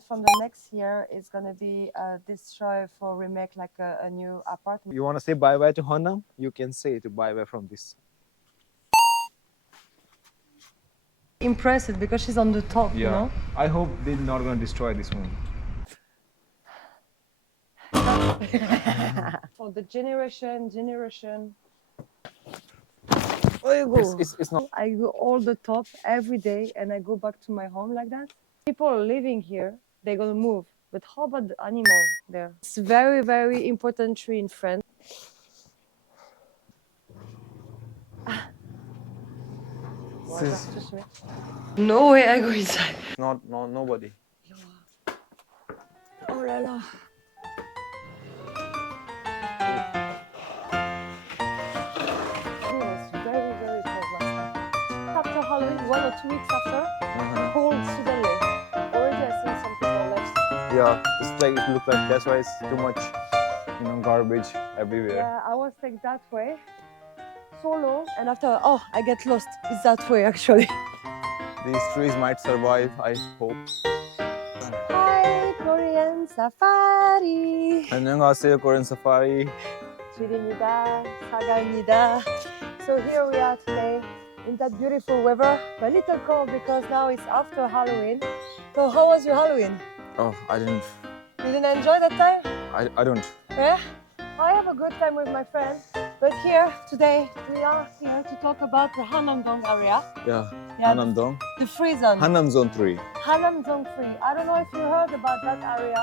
and from the next year, it's gonna be destroyed for remake like a new apartment. You want to say bye-bye to Honam? You can say to bye-bye from this. Impressive because she's on the top, you know? I hope they're not going to destroy this one. For the generation. It's not. I go all the top every day and I go back to my home like that. People are living here, they're gonna move. But how about the animal there? It's very, very important tree in France. No way I go inside. Nobody. Oh la la. It was very, very cold last time. After Halloween, 1 or 2 weeks after, cold suddenly. Already I see some people left. Yeah, it's like it looks like that's why it's too much, garbage everywhere. Yeah, I was like that way, solo, and after, oh, I get lost. It's that way actually. These trees might survive, I hope. Hi, 코리안사파리. 안녕하세요, 코리안사파리. 줄입니다. 사과입니다. So here we are today in that beautiful weather. A little cold because now it's after Halloween. So how was your Halloween? Oh, I didn't. You didn't enjoy that time? I don't. Yeah? I have a good time with my friends. But here today we are here to talk about the Hanamdong area. Yeah. Yeah, Hanamdong. the free zone. Hanam Zone 3. Hanamdong free. I don't know if you heard about that area,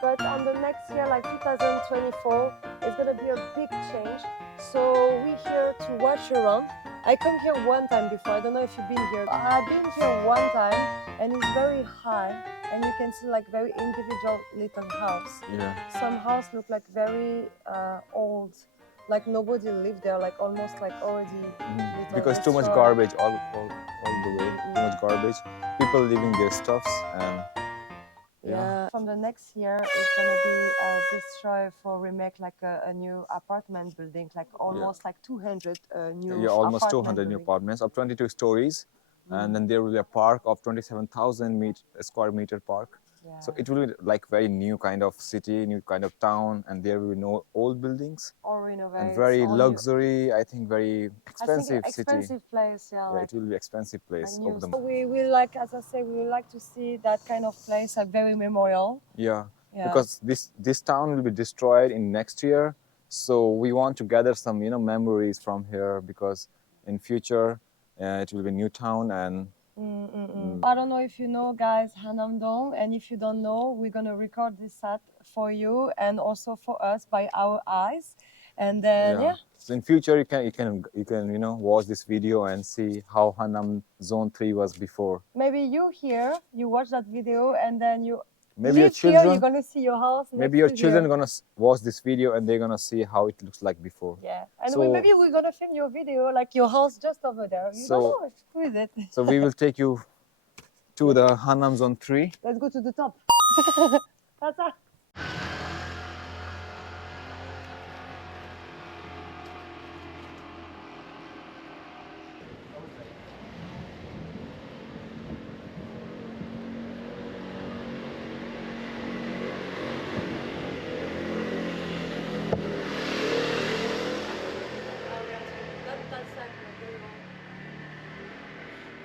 but on the next year, like 2024, it's gonna be a big change. So we're here to watch around. I come here one time before. I don't know if you've been here. I've been here one time, and it's very high, and you can see like very individual little house. Yeah. Some house look like very old, like nobody lived there, like almost like already. Because too much garbage all the way. Too much garbage. People leaving their stuffs and. Yeah. From the next year, it's gonna be destroyed for remake like a new apartment building, like almost like 200 new. Yeah, almost apartment 200 new building. apartments of 22 stories, and then there will be a park of 27,000 square meter park. Yeah. So it will be like very new kind of city, new kind of town, and there will be no old buildings. Or renovate. And very luxury, I think very expensive city. Expensive place, yeah. Yeah, it will be expensive place of the. We like, as I say, we would like to see that kind of place, like very memorial. Yeah. Yeah. Because this town will be destroyed in next year, so we want to gather some memories from here, because in future it will be a new town and. I don't know if you know, guys, Hanamdong, and if you don't know, we're gonna record this set for you and also for us by our eyes, and then So in future you can watch this video and see how Hanam Zone 3 was before. Maybe you watch that video and then you. Maybe your children. Here, you're gonna see your house. Maybe your children are gonna watch this video and they're gonna see how it looks like before. Yeah, and maybe we're gonna film your video like your house just over there. You don't know who is it. So we will take you to the Hanam Zone 3. Let's go to the top. That's all.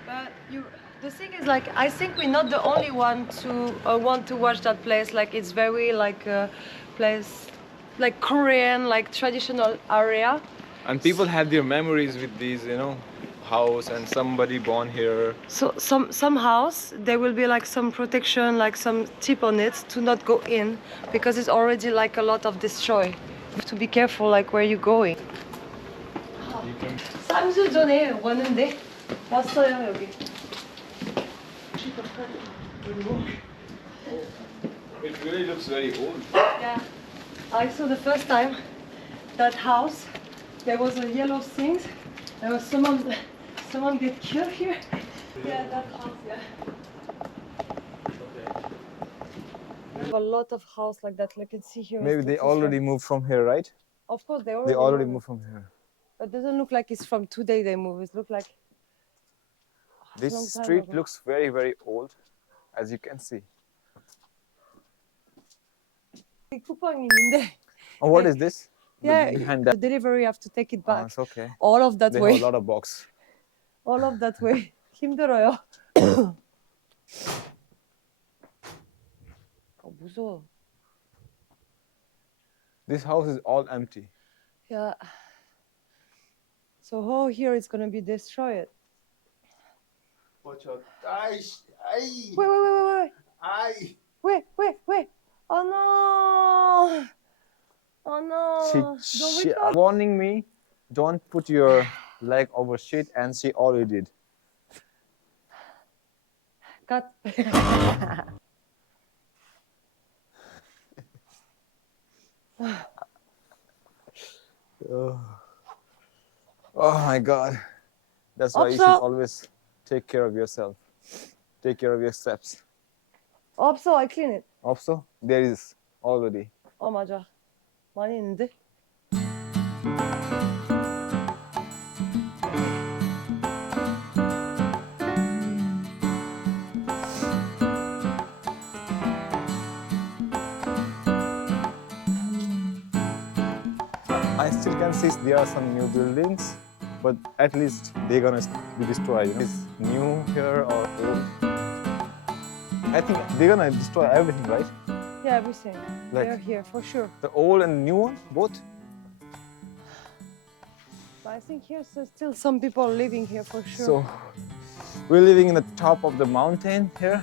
But the thing is, like, I think we're not the only one to want to watch that place. Like, it's very like a place, like Korean, like traditional area. And people have their memories with these, house and somebody born here. So some house there will be like some protection, like some tip on it to not go in because it's already like a lot of destroy. You have to be careful, like where you're going. 3주 전에 왔는데 왔어요 여기. It really looks very old. Yeah, I saw the first time that house. There was a yellow thing. There was someone get killed here. Yeah, that house. Yeah. We have a lot of house like that. Like you can see here. Maybe they already moved from here, right? Of course, they already moved from here. But it doesn't look like it's from today they moved. It looks like. This street looks very, very old, as you can see. 쿠팡이 있는데. Oh, what is this? Yeah, Behind the that. delivery have to take it Oh, back. it's okay. All of that They way. have a lot of box. All of that way. 힘들어요. 무서워. This house is all empty. Yeah. So all here is gonna be destroyed. Watch out. Ay, ay, Wait. ay. Wait. Oh no. Oh no. She warning me, don't put your leg over shit, and she already did. Cut. Oh my God. That's why you should 없어. always take care of yourself. Take care of your steps. 없어. I clean it. Also, there is already. 맞아. 많이 있는데. I still can see there are some new buildings, but at least they're gonna be destroyed. You know? It's new here or old. I think they're gonna destroy everything, right? Yeah, everything. Like- They're here for sure. The old and new one, both. But I think here's still some people living here for sure. So we're living in the top of the mountain here.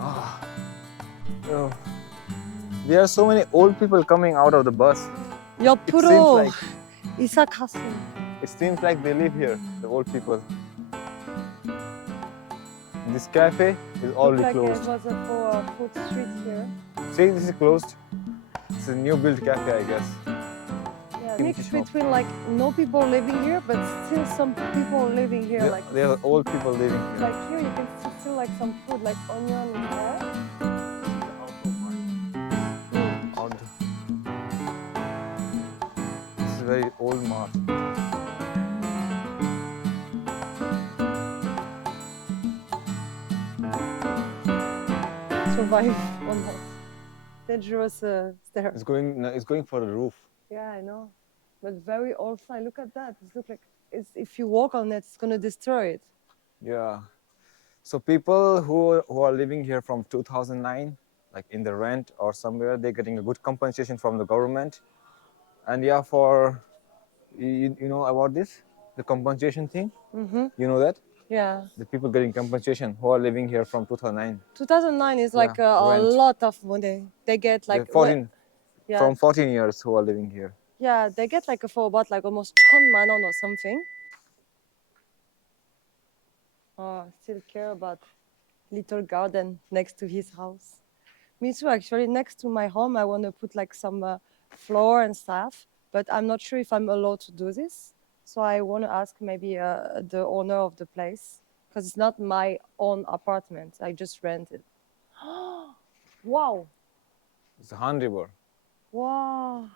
Ah. Oh. There are so many old people coming out of the bus. 옆으로 like- 이사 갔어. It seems like they live here, the old people. This cafe is already Looked like closed. it was a food street here. See, this is closed. It's a new built cafe, I guess. Yeah, Kimchi mixed shop. between like no people living here, but still some people living here. There are old people living here. Like here, you can see still like some food, like onion in there. Odd. This is a very old mart. Survive on that dangerous stairs. It's going for the roof. Yeah, I know, but very old side. Look at that. It looks like if you walk on it, it's gonna destroy it. Yeah. So people who are living here from 2009, like in the rent or somewhere, they're getting a good compensation from the government. And yeah, for you know about this, the compensation thing. Mm-hmm. You know that Yeah. the people getting compensation who are living here from 2009. 2009 is like Yeah, a rent. lot of money. They get like They're 14 yeah, from 14 years who are living here. yeah, they get like for about like almost 1,000만 원 or something. Oh, still care about little garden next to his house. Me too, actually. Next to my home, I want to put like some floor and stuff, but I'm not sure if I'm allowed to do this. So I want to ask maybe the owner of the place, because it's not my own apartment. I just rented. Wow. It's a Han River. Wow.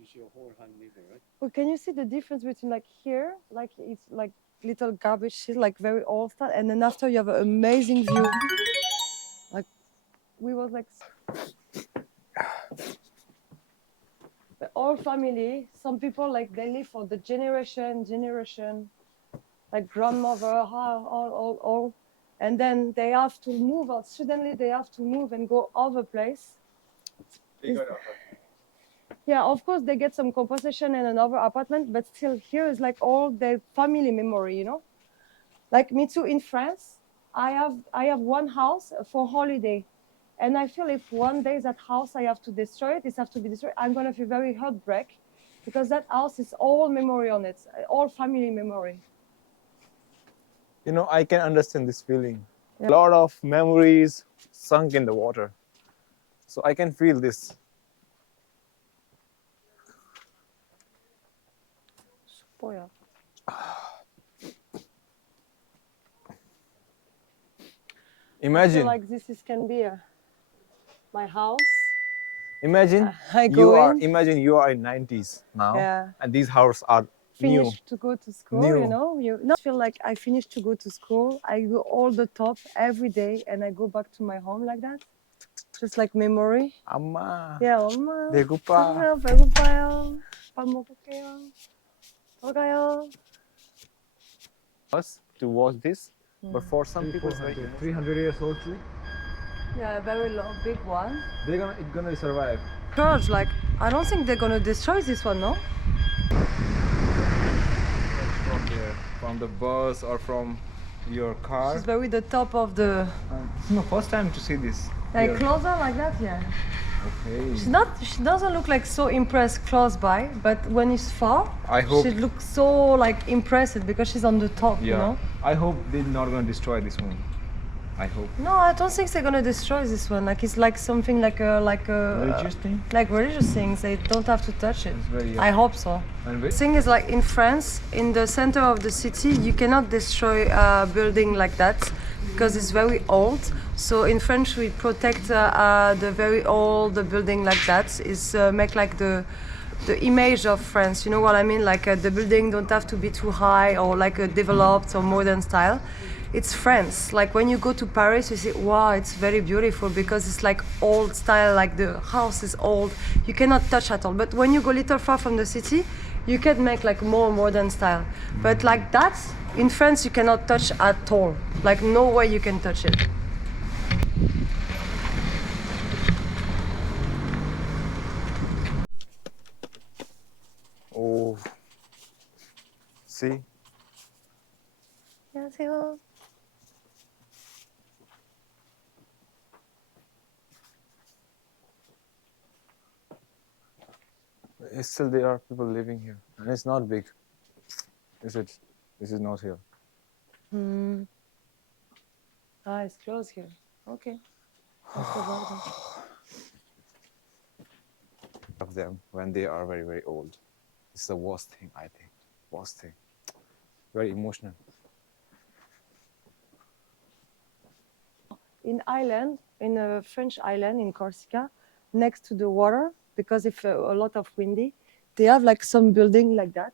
You see a whole hand river, right? Well, can you see the difference between like here, like it's like little garbage shit, like very old stuff, and then after you have an amazing view. Like we was like the whole family. Some people like they live for the generation, like grandmother, all, and then they have to move out. Suddenly they have to move and go other place. Yeah, of course they get some compensation in another apartment, but still here is like all their family memory, you know? Like me too in France, I have one house for holiday. And I feel if one day that house I have to destroy it, has to be destroyed, I'm gonna feel very heartbreak because that house is all memory on it, all family memory. You know, I can understand this feeling. Yeah. A lot of memories sunk in the water. So I can feel this. 뭐야? I Imagine, feel like can be my house. imagine I go in. imagine you are in 90s now, Yeah. and these houses are finished to go to school, New. you know. You not feel like I finished to go to school. I go all the top every day, and I go back to my home like that, just like memory. 엄마. Yeah, 엄마. 배고파. 배고파요. 밥 먹을게요. 들어가요. Us to watch this, but for some people, it's very 300 years old tree. Yeah, a very long, big one. It's gonna survive. George, like, I don't think they're gonna destroy this one, no? From the bus or from your car. It's very the top of the. It's my first time to see this. Like here. closer, like that, yeah. Okay. She doesn't look like so impressed close by, but when it's far, I hope. she looks so like impressed because she's on the top, you know. I hope they're not gonna destroy this one. I hope. No, I don't think they're gonna destroy this one. Like it's like something like a Religious thing? like religious things. They don't have to touch it. It's very, I hope so. And The thing is, like in France, in the center of the city, you cannot destroy a building like that because it's very old. So in French, we protect the very old building like that. Is make like the image of France. You know what I mean? Like the building don't have to be too high or like a developed or modern style. It's France. Like when you go to Paris, you say, wow, it's very beautiful because it's like old style, like the house is old. You cannot touch at all. But when you go a little far from the city, you can make like more modern style. But like that, in France, you cannot touch at all. Like no way you can touch it. Oh. See? 안녕하세요. Still there are people living here. And it's not big. Is it? This is not here. Ah, it's close here. Okay. That's the garden. Of them when they are very, very old. It's the worst thing, I think. Worst thing. Very emotional. In Ireland, in a French island in Corsica, next to the water, because if a lot of windy, they have like some building like that,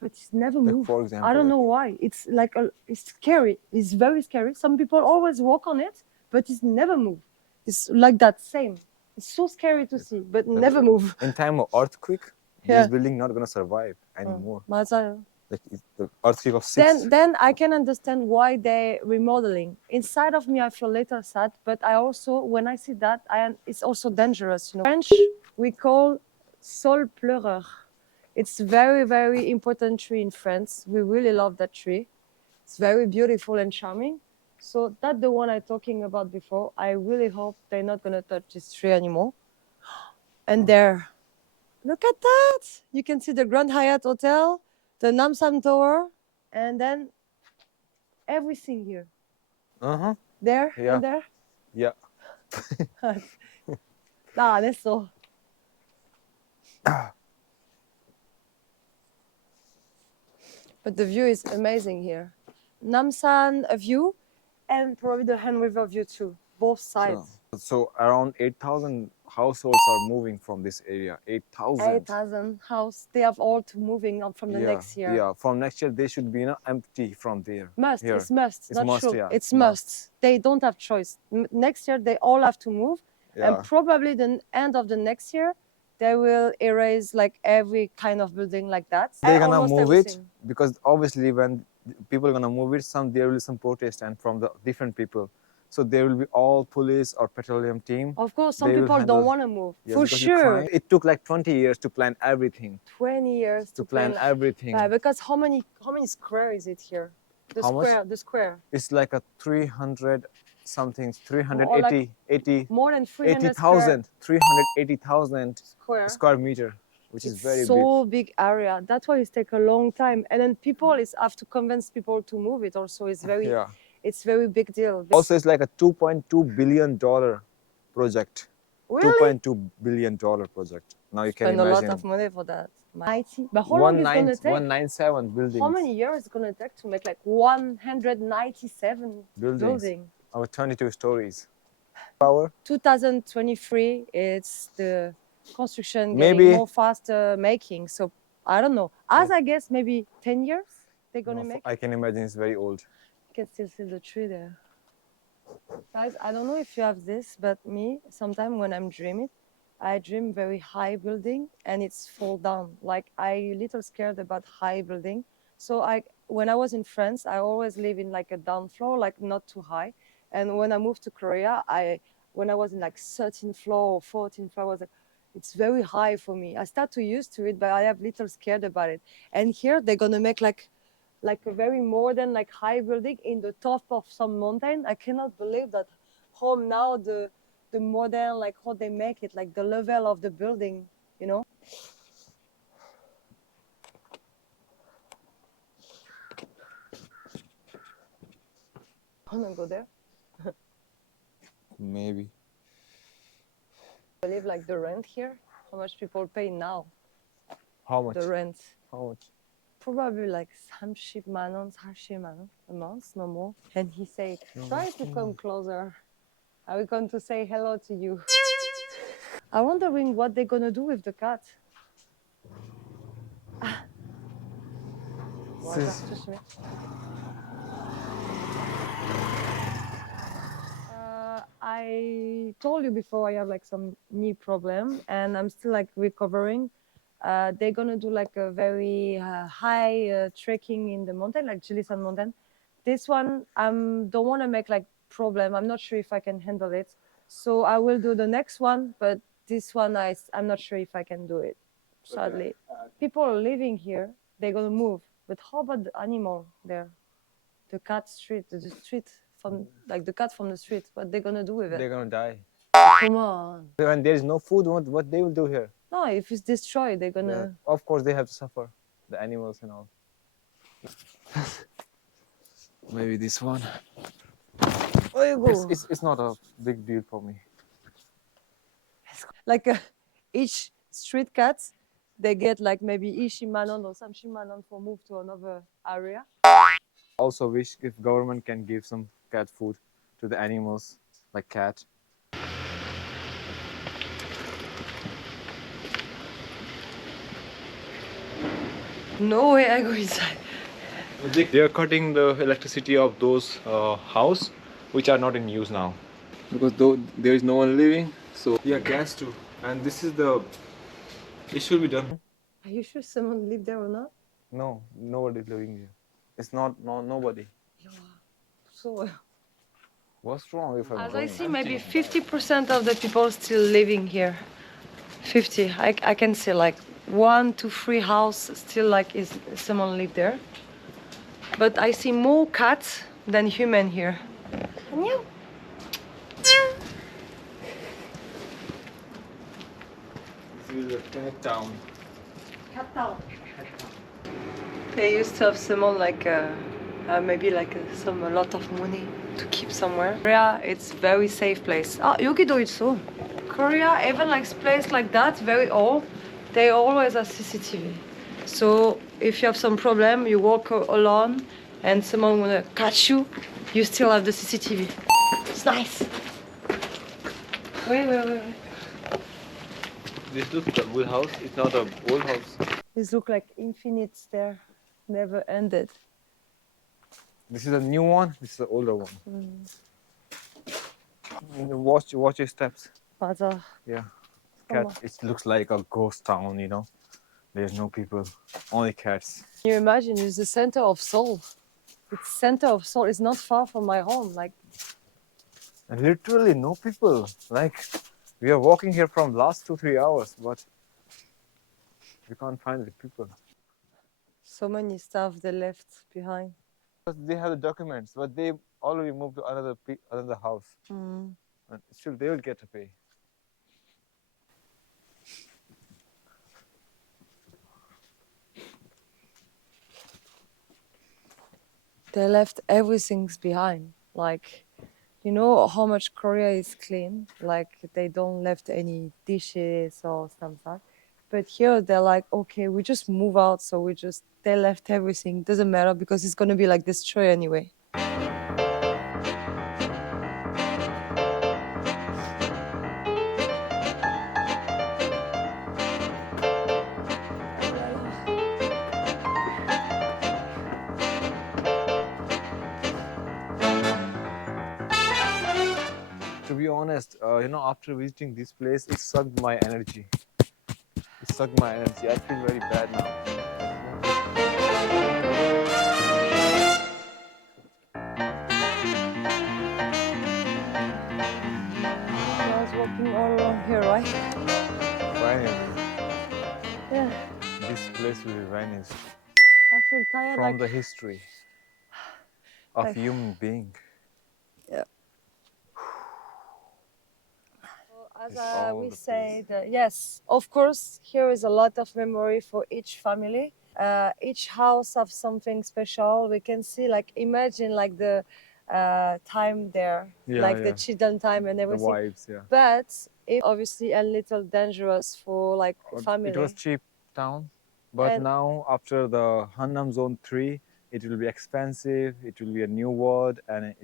but it's never Like moved. for example, I don't know why. It's like it's scary. It's very scary. Some people always walk on it, but it's never moved. It's like that same. It's so scary to see, but never move. in time of earthquake, Yeah. this building not gonna survive anymore. 맞아요. Like it's the earthquake of 6. Then I can understand why they remodeling. Inside of me, I feel a little sad, but I also, when I see that, it's also dangerous. You know, French we call sol pleureur. It's very, very important tree in France. We really love that tree. It's very beautiful and charming. So that's the one I'm talking about before. I really hope they're not gonna touch this tree anymore. And there, look at that! You can see the Grand Hyatt Hotel, the Namsan Tower, and then everything here. Uh-huh. There Yeah. and there. Yeah. 나 안 했어. But the view is amazing here. Namsan view and probably the Han River view too. Both sides. So around 8,000 households are moving from this area. 8,000. 8,000 house. They have all to moving on from the next year. Yeah, from next year they should be empty from there. Must. Here. It's must. It's not must, sure. yeah. It's Must. must. They don't have choice. Next year they all have to move. Yeah. And probably the end of the next year, they will erase like every kind of building like that. They're gonna Almost move it everything. because obviously when people are gonna move it, there will be some protest and from the different people. So there will be all police or petroleum team. Of course, some They will people handle- don't want to move. Yeah, For because you sure. can't- It took like 20 years to plan everything. 20 years To plan everything. Because how many square is it here? The How much? square, the square. It's like a 300 something, Or 380, like 80, More than 300 80,000, 380,000 square. square meter, which is It's very big. so big area. That's why it takes a long time. And then people have to convince people to move it also. It's very big deal. Also, it's like a $2.2 billion project. Really? $2.2 billion project. Now you can Spend a lot imagine. of money for that. 90. But how long is it going to take? 197 buildings. How many years is it going to take to make like 197 buildings? Our 22 stories. Power? 2023, it's the construction Maybe- getting more faster making. So I don't know. As Yeah. I guess maybe 10 years they're gonna No, make. I can imagine it's very old. You can still see the tree there. Guys, I don't know if you have this, but me, sometimes when I'm dreaming, I dream very high building and it's fall down. Like I little scared about high building. So when I was in France, I always live in like a down floor, like not too high. And when I moved to Korea, when I was in like 13th floor or 14th floor, I was like, it's very high for me. I start to used to it, but I have little scared about it. And here they're gonna make like a very modern, like high building in the top of some mountain. I cannot believe that home now the modern, like how they make it, like the level of the building, you know. I wanna go there. Maybe. Believe like the rent here, how much people pay now, How much? the rent. How much? Probably like 30만 원, 40만 원 a month, no more. And he said, try to come closer. I will come to say hello to you. I'm wondering what they're gonna do with the cat. This is- 조심해. I told you before I have like some knee problem and I'm still like recovering. They're gonna do like a very high trekking in the mountain, like Jilisan mountain. This one don't want to make like problem. I'm not sure if I can handle it. So I will do the next one, but this one I'm not sure if I can do it. Sadly, people are living here. They're gonna move. But how about the animal there? The cat street, the street from like the cat from the street. What they're gonna do with They're it? gonna die. Come on. When there is no food, what they will do here? No, if it's destroyed, they're Yeah. gonna. Of course, they have to suffer. The animals and all. Maybe this one. Oh, you go. It's not a big deal for me. Like each street cat, they get like maybe Ishimanon or some Shimanon for move to another area. Also wish if government can give some cat food to the animals, like cat. No way I go inside. They are cutting the electricity of those house which are not in use now. Because though there is no one living, so yeah, gas too. And this is the. It should be done. Are you sure someone live there or not? No, nobody is living here. It's not nobody. So What's wrong if I'm as I going? see, maybe 50% of the people still living here. 50. I can see like 1 to 3 house still like is someone live there. But I see more cats than human here. 안녕. This is a cat town. Cat town. They used to have someone like maybe like a lot of money to keep somewhere. Korea, it's very safe place. 아 여기도 있어. Korea, even like place like that, very old, they always have CCTV. So if you have some problem, you walk alone, and someone wanna catch you, you still have the CCTV. It's nice. Wait. This looks like a good house. It's not an old house. This look like infinite there, never ended. This is a new one. This is the older one. Watch your steps. 맞아. Yeah. 어머. Cat. It looks like a ghost town. You know, there's no people, only cats. Can you imagine? It's the center of Seoul. It's center of Seoul. It's not far from my home. Like And literally no people. Like we are walking here from last 2-3 hours, but we can't find the people. so many stuff they left behind. Because they have the documents, but they already moved to another house. And still, they will get to pay. They left everything behind. Like, you know how much Korea is clean. Like they don't left any dishes or something. But here they're like, okay, we just move out, so they left everything. Doesn't matter because it's gonna be like destroyed anyway. To be honest, after visiting this place, it sucked my energy. It sucked my energy. I feel very bad now. I was walking all along here, right? Finally, Yeah. this place will vanish I feel tired. from Like, the history of Like- human being. yeah. As It's all we the say, yes, of course, here is a lot of memory for each family. Each house have something special. We can see, like, imagine like the time there, Yeah, like the yeah. children time and The everything. vibes, yeah. But it obviously a little dangerous for like family. It was cheap town, but And- now after the Hannam Zone 3, it will be expensive. It will be a new world and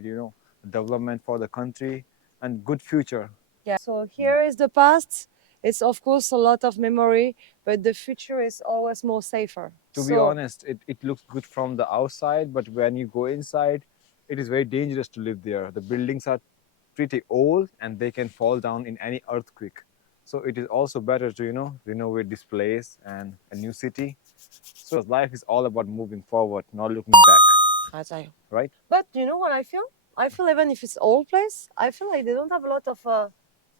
development for the country and good future. Yeah. So here is the past. It's of course a lot of memory, but the future is always more safer. To be honest, it looks good from the outside, but when you go inside, it is very dangerous to live there. The buildings are pretty old and they can fall down in any earthquake. So it is also better to renovate this place and a new city. So life is all about moving forward, not looking back, 맞아요. right? But you know what I feel? I feel even if it's old place, I feel like they don't have a lot of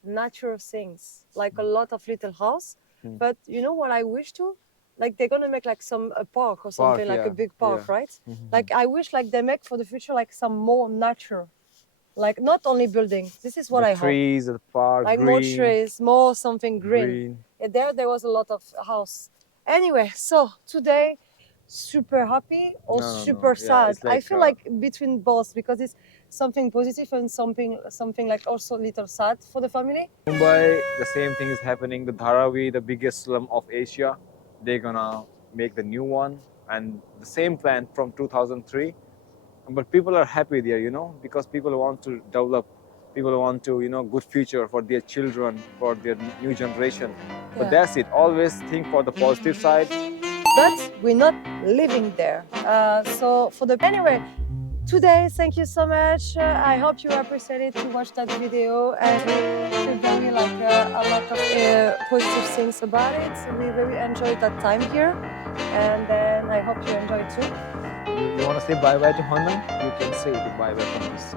natural things, like a lot of little house. Mm. But you know what I wish to? Like they're gonna make like a park or something, like a yeah, big park, yeah. right? Mhm. Like I wish like they make for the future like some more natural, like not only buildings. This is what The I hope. trees, the park, Like green, more trees, more something green. Yeah, there was a lot of house. Anyway, so today super happy or No, no, no. super Yeah, sad. it's I like, feel like between both because it's something positive and something like also a little sad for the family. Mumbai, the same thing is happening. The Dharavi, the biggest slum of Asia, they're gonna make the new one and the same plan from 2003. But people are happy there, because people want to develop, people want to, good future for their children, for their new generation. But Yeah. that's it. Always think for the positive side. But we're not living there. So for the anyway, today thank you so much. I hope you appreciated to watch that video and we very like a lot of positive things about it. We very enjoyed that time here, and then I hope you enjoyed too. You want to say bye-bye to Honam? You can say bye-bye from us.